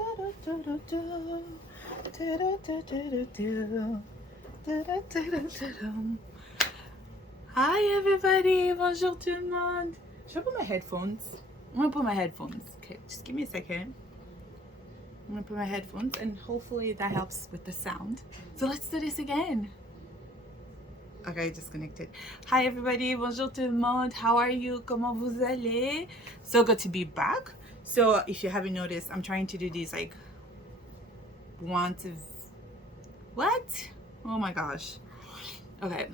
Hi everybody, bonjour tout le monde. Should I put my headphones? I'm gonna put my headphones. Okay, just give me a second. I'm gonna put my headphones and hopefully that helps with the sound. So let's do this again. Okay, disconnected. Hi everybody, bonjour tout le monde. How are you? Comment vous allez? So good to be back. So if you haven't noticed, I'm trying to do these like what? Oh my gosh. Okay.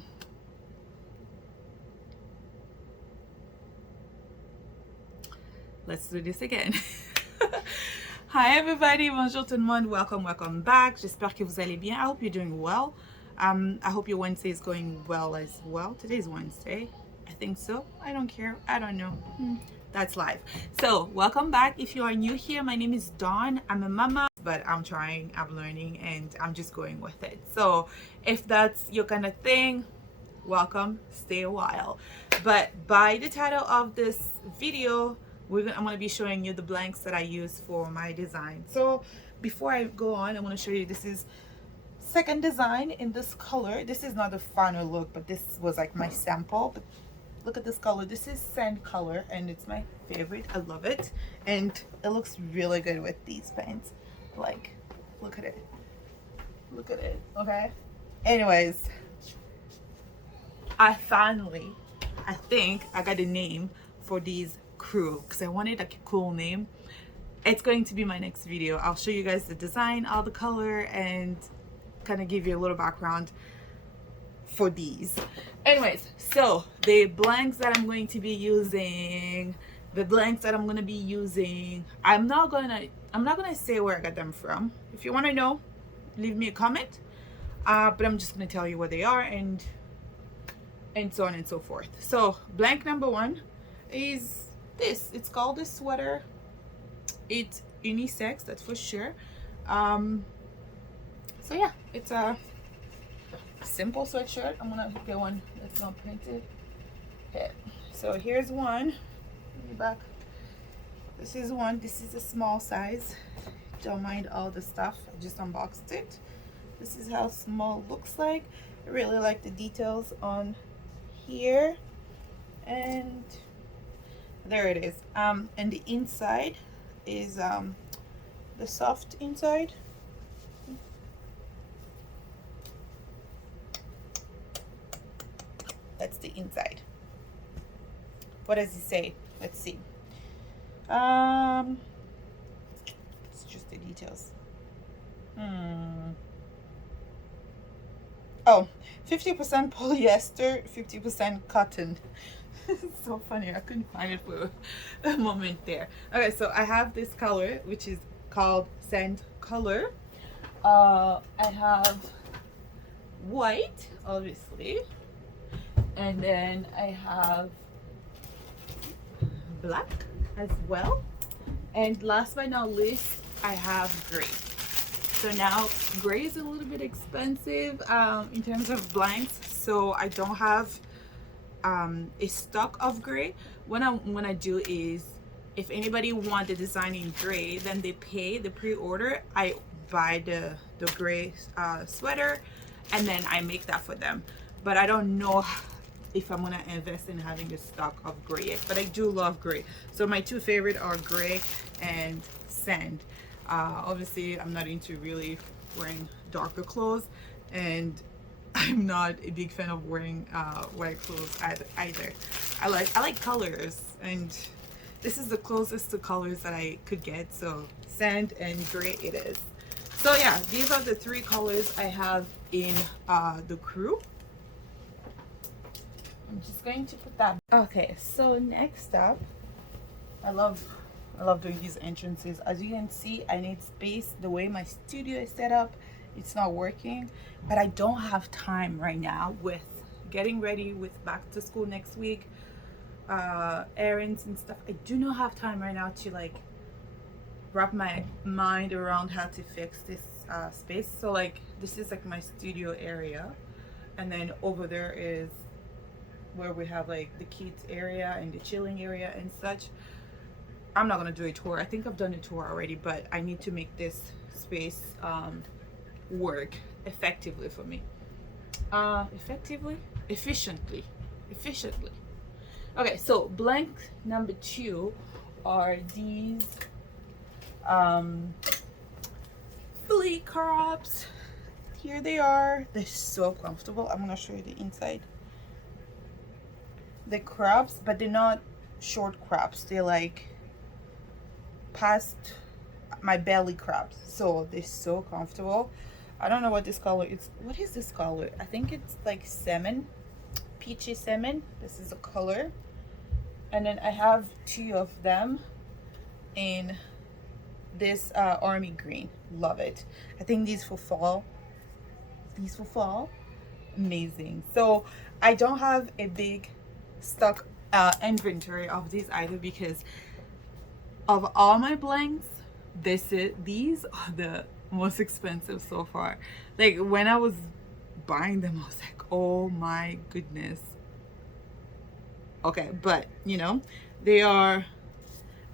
Let's do this again. Hi everybody, bonjour tout le monde. Welcome back. J'espère que vous allez bien. I hope you're doing well. I hope your Wednesday is going well as well. Today's Wednesday. I think so. I don't care. I don't know. That's live. So welcome back. If you are new here, my name is Dawn. I'm a mama, but I'm trying, I'm learning, and I'm just going with it. So if that's your kind of thing, welcome, stay a while. But by the title of this video, I'm going to be showing you the blanks that I use for my design. So before I go on, I want to show you, this is second design in this color. This is not the final look, but this was like my sample. But look at this color. This is sand color and it's my favorite. I love it, and it looks really good with these pants. Like, look at it, okay? Anyways, I think I got a name for these crew because I wanted like a cool name. It's going to be my next video. I'll show you guys the design, all the color, and kind of give you a little background for these. Anyways, so the blanks that I'm going to be using, I'm not gonna say where I got them from. If you want to know, leave me a comment, but I'm just gonna tell you where they are and so on and so forth. So blank number one is this. It's called a sweater. It's unisex, that's for sure. So yeah, it's a simple sweatshirt. I'm gonna get one that's not printed. Okay, so here's one. Let me back. This is one. This is a small size. Don't mind all the stuff. I just unboxed it. This is how small it looks like. I really like the details on here, and there it is. And the inside is the soft inside. That's the inside. What does it say? Let's see. It's just the details. Oh, 50% polyester, 50% cotton. It's so funny. I couldn't find it for a moment there. Okay, so I have this color, which is called sand color. I have white, obviously, and then I have black as well, and last but not least, I have gray. So now gray is a little bit expensive in terms of blanks, so I don't have a stock of gray. What I'm gonna do is, if anybody want the design in gray, then they pay the pre-order. I buy the gray sweater and then I make that for them. But I don't know if I'm gonna invest in having a stock of gray yet, but I do love gray. So my two favorite are gray and sand. Obviously I'm not into really wearing darker clothes, and I'm not a big fan of wearing white clothes either. I like colors, and this is the closest to colors that I could get. So sand and gray it is. So yeah, these are the three colors I have in the crew. I'm just going to put that. Okay, so next up, I love doing these entrances. As you can see, I need space. The way my studio is set up, it's not working, but I don't have time right now with getting ready with back to school next week, errands and stuff. I do not have time right now to like wrap my mind around how to fix this space. So like, this is like my studio area, and then over there is where we have like the kids area and the chilling area and such. I'm not gonna do a tour. I think I've done a tour already, but I need to make this space work effectively for me. Efficiently. Okay, so blank number 2 are these flea crops. Here they are. They're so comfortable. I'm gonna show you the inside. The crops, but they're not short crops. They're like past my belly crops, so they're so comfortable. I don't know what this color is. What is this color? I think it's like salmon, peachy salmon. This is a color. And then I have 2 of them in this army green. Love it. I think these for fall. Amazing. So I don't have a big stock inventory of these either, because of all my blanks, these are the most expensive so far. Like when I was buying them, I was like, oh my goodness. Okay, but you know, they are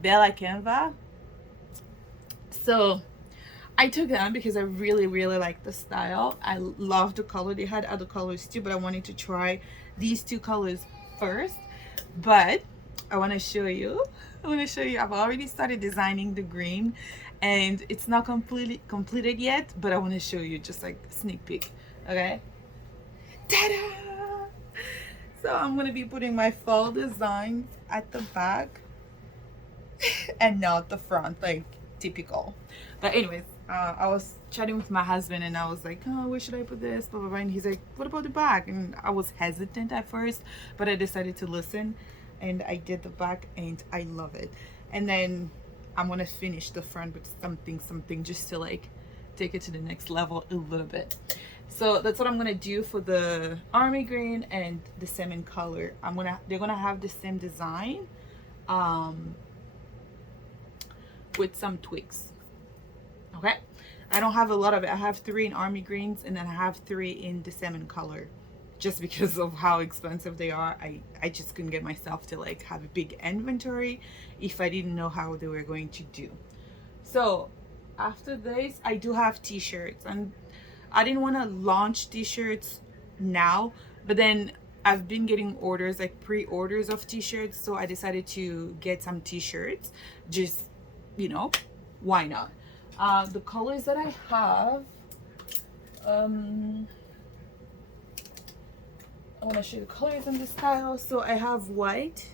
Bella Canva. So I took them because I really like the style. I love the color. They had other colors too, but I wanted to try these 2 colors first. But I want to show you. I've already started designing the green, and it's not completely completed yet, but I want to show you just like a sneak peek. Okay, ta-da! So I'm gonna be putting my fall designs at the back and not the front, like typical. But anyways, I was chatting with my husband and I was like, oh, where should I put this, blah blah blah, and he's like, what about the back? And I was hesitant at first, but I decided to listen, and I did the back and I love it. And then I'm gonna finish the front with something just to like take it to the next level a little bit. So that's what I'm gonna do for the army green and the salmon color. They're gonna have the same design with some tweaks. Okay, I don't have a lot of it. I have 3 in army greens, and then I have 3 in the salmon color, just because of how expensive they are. I just couldn't get myself to like have a big inventory if I didn't know how they were going to do. So after this, I do have t-shirts, and I didn't want to launch t-shirts now, but then I've been getting orders, like pre-orders of t-shirts, so I decided to get some t-shirts. Just, you know, why not? The colors that I have, I want to show you the colors and the style. So I have white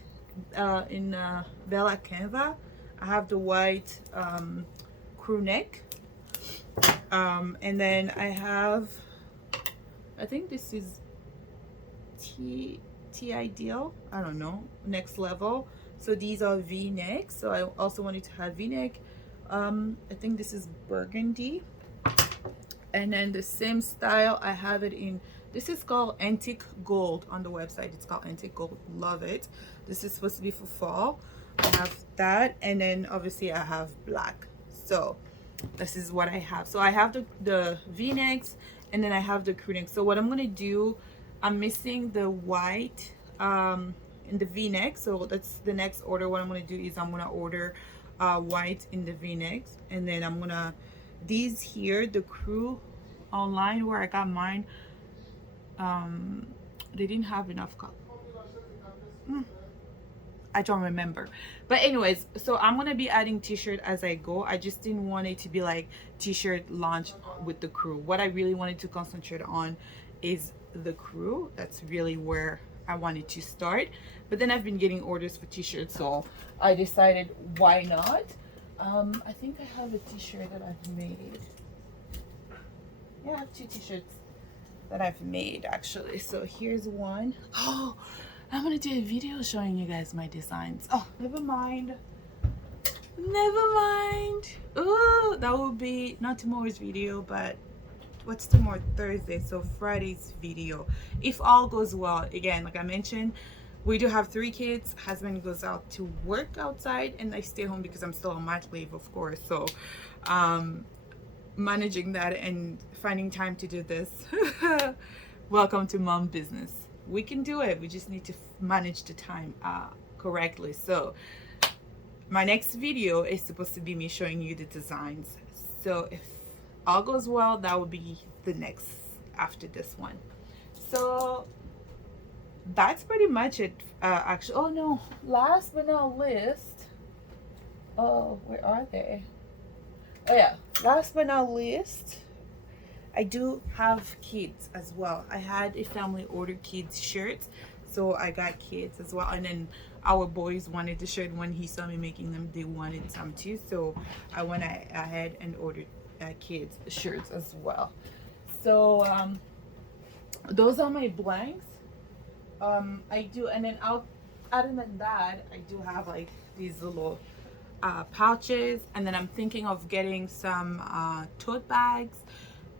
in Bella Canva. I have the white crew neck. And then I have, I think this is T Ideal, I don't know, next level. So these are V-neck, so I also wanted to have V-neck. I think this is burgundy. And then the same style, I have it in, this is called Antique Gold on the website. It's called Antique Gold. Love it. This is supposed to be for fall. I have that, and then obviously I have black. So this is what I have. So I have the V-necks, and then I have the crew neck. So what I'm gonna do, I'm missing the white in the V-neck, so that's the next order. What I'm gonna do is I'm gonna order white in the V-necks, and then I'm gonna, these here, the crew online where I got mine, they didn't have enough color. I don't remember, but anyways, so I'm gonna be adding t-shirt as I go. I just didn't want it to be like t-shirt launch with the crew. What I really wanted to concentrate on is the crew. That's really where I wanted to start, but then I've been getting orders for t-shirts, so I decided why not. I think I have a t-shirt that I've made. Yeah, I have 2 t-shirts that I've made actually. So here's one. Oh, I'm gonna do a video showing you guys my designs. Oh, never mind. Oh, that will be not tomorrow's video, but what's tomorrow? Thursday, so Friday's video, if all goes well. Again, like I mentioned, we do have 3 kids. Husband goes out to work outside, and I stay home because I'm still on mat leave, of course. So managing that and finding time to do this. Welcome to mom business. We can do it. We just need to manage the time correctly. So my next video is supposed to be me showing you the designs. So if all goes well, that would be the next after this one. So that's pretty much it. Actually, oh no, last but not least, oh, where are they? Oh yeah, last but not least, I do have kids as well. I had a family order kids shirts, so I got kids as well. And then our boys wanted the shirt. When he saw me making them, they wanted some too, so I went ahead and ordered kids shirts as well. So those are my blanks. I do, and then other than that, I do have like these little pouches, and then I'm thinking of getting some tote bags,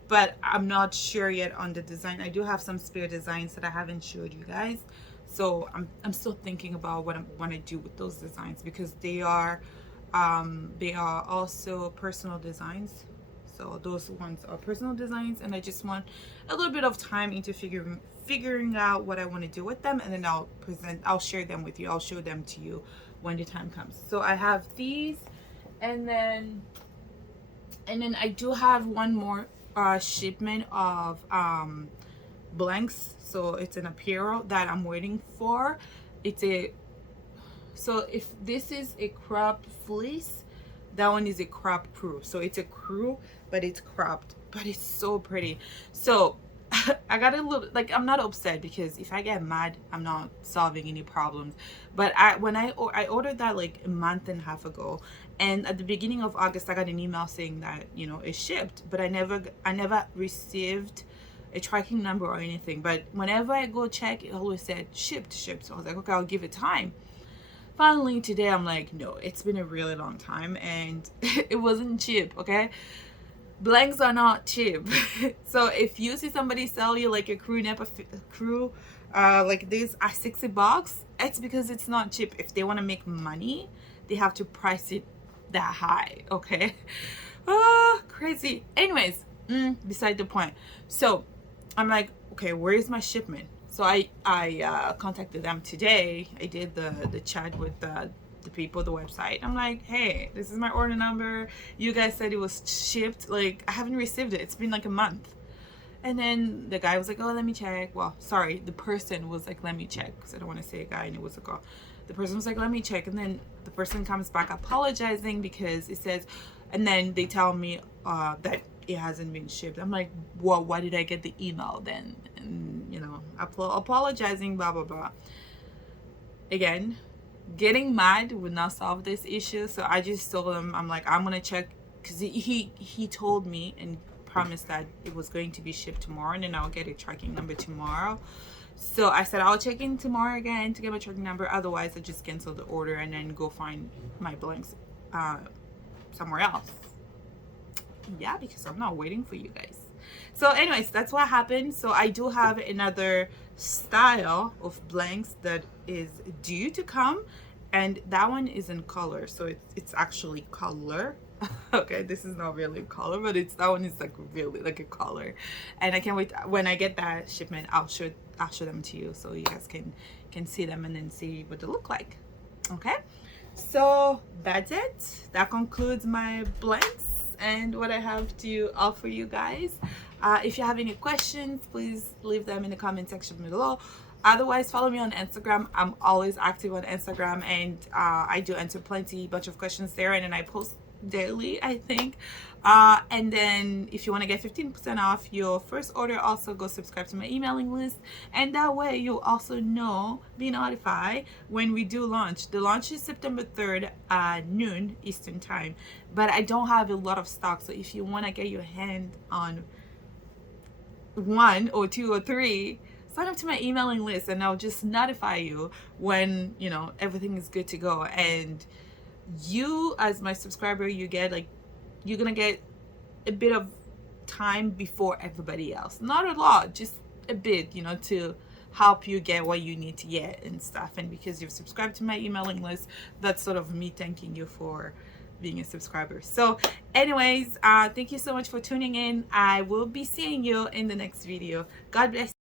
but I'm not sure yet on the design. I do have some spare designs that I haven't showed you guys, so I'm still thinking about what I want to do with those designs, because they are also personal designs. So those ones are personal designs, and I just want a little bit of time into figuring out what I want to do with them, and then I'll share them with you. I'll show them to you when the time comes. So I have these, and then I do have one more shipment of blanks. So it's an apparel that I'm waiting for. So if this is a crop fleece, that one is a crop crew. So it's a crew, but it's cropped, but it's so pretty. So I got a little, like, I'm not upset, because if I get mad, I'm not solving any problems. But when I ordered that like a month and a half ago, and at the beginning of August I got an email saying that, you know, it shipped, but I never received a tracking number or anything. But whenever I go check, it always said shipped. So I was like, okay, I'll give it time. Finally today I'm like, no, it's been a really long time, and it wasn't cheap. Okay, blanks are not cheap. So if you see somebody sell you like a crew neck, like this at $60, it's because it's not cheap. If they want to make money, they have to price it that high. Okay, crazy. Anyways, beside the point. So I'm like, okay, where is my shipment? So I contacted them today. I did the chat with the people, the website. I'm like, hey, this is my order number. You guys said it was shipped. Like, I haven't received it. It's been like a month. And then the guy was like, oh, let me check. Well, sorry, the person was like, let me check, because I don't want to say a guy and it was a girl. The person was like, let me check. And then the person comes back apologizing, because it says, and then they tell me that it hasn't been shipped. I'm like, well, why did I get the email then? And, you know, apologizing, blah blah blah. Again, getting mad would not solve this issue. So I just told him, I'm like, I'm gonna check, because he told me and promised that it was going to be shipped tomorrow, and then I'll get a tracking number tomorrow. So I said I'll check in tomorrow again to get my tracking number. Otherwise, I just cancel the order and then go find my blanks somewhere else. Yeah, because I'm not waiting for you guys. So anyways, that's what happened. So I do have another style of blanks that is due to come, and that one is in color. So it's actually color. Okay, this is not really color, but that one is like really like a color, and I can't wait. When I get that shipment, I'll show them to you, so you guys can see them and then see what they look like. Okay, so that's it. That concludes my blanks and what I have to offer you guys. If you have any questions, please leave them in the comment section below. Otherwise, follow me on Instagram. I'm always active on Instagram, and I do answer bunch of questions there, and then I post daily, I think. And then if you want to get 15% off your first order, also go subscribe to my emailing list, and that way you'll also be notified when we do launch. The launch is September 3rd at noon Eastern time, but I don't have a lot of stock. So if you want to get your hand on 1 or 2 or 3, sign up to my emailing list, and I'll just notify you when, you know, everything is good to go. And you, as my subscriber, you're gonna get a bit of time before everybody else. Not a lot, just a bit, you know, to help you get what you need to get and stuff. And because you've subscribed to my emailing list, that's sort of me thanking you for being a subscriber. So anyways, thank you so much for tuning in. I will be seeing you in the next video. God bless.